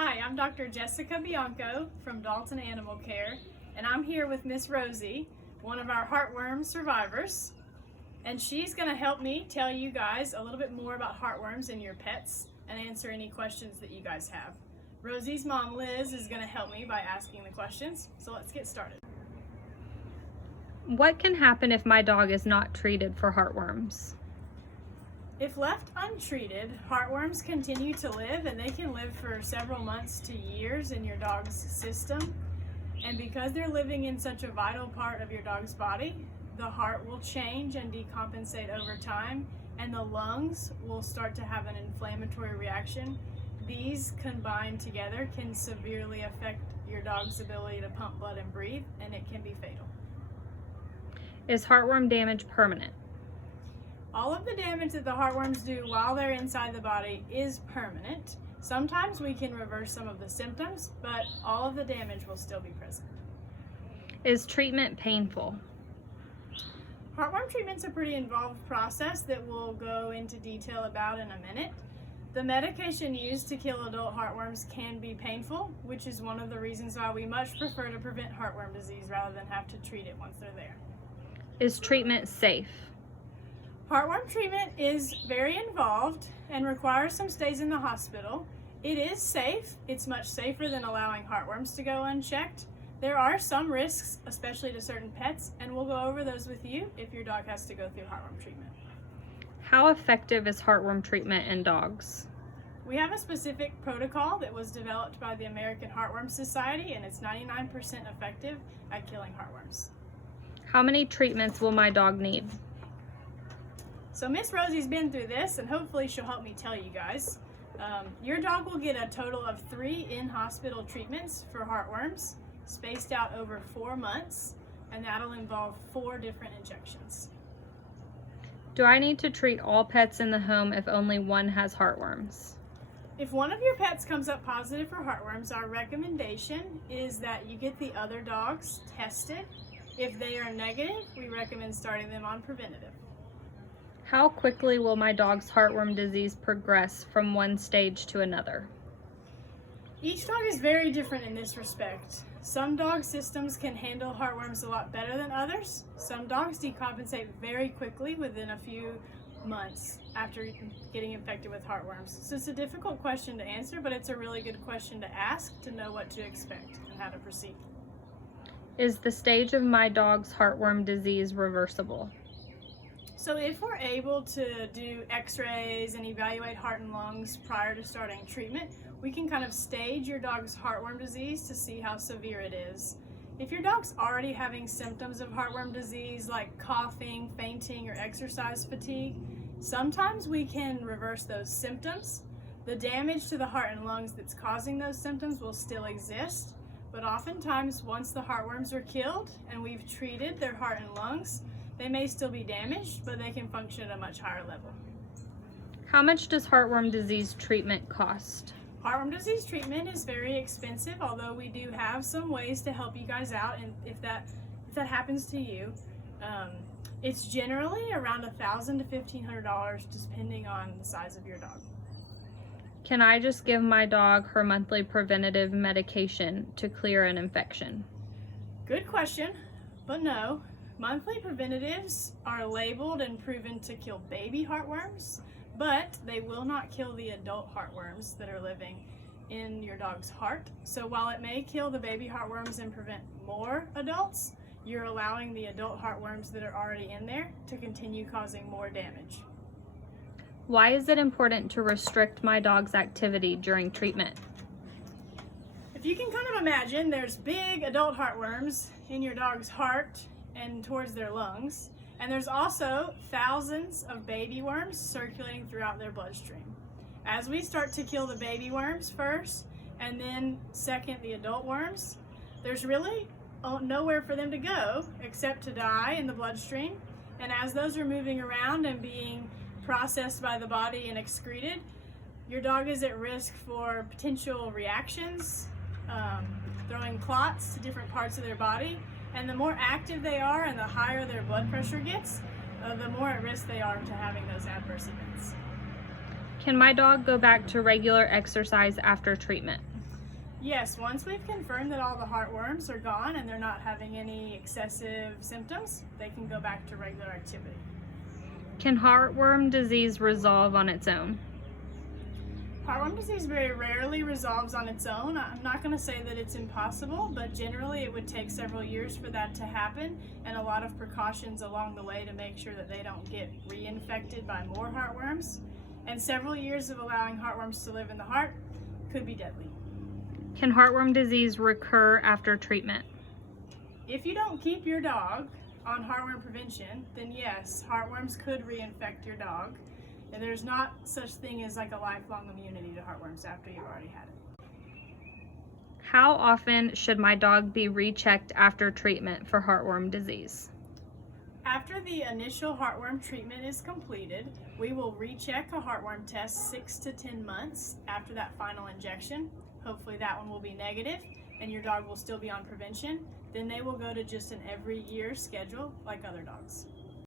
Hi, I'm Dr. Jessica Bianco from Dalton Animal Care, and I'm here with Miss Rosie, one of our heartworm survivors. And she's going to help me tell you guys a little bit more about heartworms in your pets and answer any questions that you guys have. Rosie's mom, Liz, is going to help me by asking the questions, so let's get started. What can happen if my dog is not treated for heartworms? If left untreated, heartworms continue to live, and they can live for several months to years in your dog's system. And because they're living in such a vital part of your dog's body, the heart will change and decompensate over time, and the lungs will start to have an inflammatory reaction. These combined together can severely affect your dog's ability to pump blood and breathe, and it can be fatal. Is heartworm damage permanent? All of the damage that the heartworms do while they're inside the body is permanent. Sometimes we can reverse some of the symptoms, but all of the damage will still be present. Is treatment painful? Heartworm treatment's a pretty involved process that we'll go into detail about in a minute. The medication used to kill adult heartworms can be painful, which is one of the reasons why we much prefer to prevent heartworm disease rather than have to treat it once they're there. Is treatment safe? Heartworm treatment is very involved and requires some stays in the hospital. It is safe. It's much safer than allowing heartworms to go unchecked. There are some risks, especially to certain pets, and we'll go over those with you if your dog has to go through heartworm treatment. How effective is heartworm treatment in dogs? We have a specific protocol that was developed by the American Heartworm Society, and it's 99% effective at killing heartworms. How many treatments will my dog need? So Miss Rosie's been through this, and hopefully she'll help me tell you guys. Your dog will get a total of 3 in-hospital treatments for heartworms, spaced out over 4 months, and that'll involve 4 different injections. Do I need to treat all pets in the home if only one has heartworms? If one of your pets comes up positive for heartworms, our recommendation is that you get the other dogs tested. If they are negative, we recommend starting them on preventative. How quickly will my dog's heartworm disease progress from one stage to another? Each dog is very different in this respect. Some dog systems can handle heartworms a lot better than others. Some dogs decompensate very quickly within a few months after getting infected with heartworms. So it's a difficult question to answer, but it's a really good question to ask to know what to expect and how to proceed. Is the stage of my dog's heartworm disease reversible? So if we're able to do x-rays and evaluate heart and lungs prior to starting treatment, we can kind of stage your dog's heartworm disease to see how severe it is. If your dog's already having symptoms of heartworm disease like coughing, fainting, or exercise fatigue, sometimes we can reverse those symptoms. The damage to the heart and lungs that's causing those symptoms will still exist, but oftentimes once the heartworms are killed and we've treated their heart and lungs, they may still be damaged, but they can function at a much higher level. How much does heartworm disease treatment cost? Heartworm disease treatment is very expensive, although we do have some ways to help you guys out, and if that happens to you. It's generally around $1,000 to $1,500 depending on the size of your dog. Can I just give my dog her monthly preventative medication to clear an infection? Good question, but no. Monthly preventatives are labeled and proven to kill baby heartworms, but they will not kill the adult heartworms that are living in your dog's heart. So while it may kill the baby heartworms and prevent more adults, you're allowing the adult heartworms that are already in there to continue causing more damage. Why is it important to restrict my dog's activity during treatment? If you can kind of imagine, there's big adult heartworms in your dog's heart and towards their lungs, and there's also thousands of baby worms circulating throughout their bloodstream. As we start to kill the baby worms first, and then second the adult worms, there's really nowhere for them to go except to die in the bloodstream. And as those are moving around and being processed by the body and excreted, your dog is at risk for potential reactions, throwing clots to different parts of their body. And the more active they are and the higher their blood pressure gets, the more at risk they are to having those adverse events. Can my dog go back to regular exercise after treatment? Yes, once we've confirmed that all the heartworms are gone and they're not having any excessive symptoms, they can go back to regular activity. Can heartworm disease resolve on its own? Heartworm disease very rarely resolves on its own. I'm not going to say that it's impossible, but generally it would take several years for that to happen, and a lot of precautions along the way to make sure that they don't get reinfected by more heartworms. And several years of allowing heartworms to live in the heart could be deadly. Can heartworm disease recur after treatment? If you don't keep your dog on heartworm prevention, then yes, heartworms could reinfect your dog. And there's not such thing as like a lifelong immunity to heartworms after you've already had it. How often should my dog be rechecked after treatment for heartworm disease? After the initial heartworm treatment is completed, we will recheck a heartworm test 6 to 10 months after that final injection. Hopefully that one will be negative and your dog will still be on prevention. Then they will go to just an every year schedule like other dogs.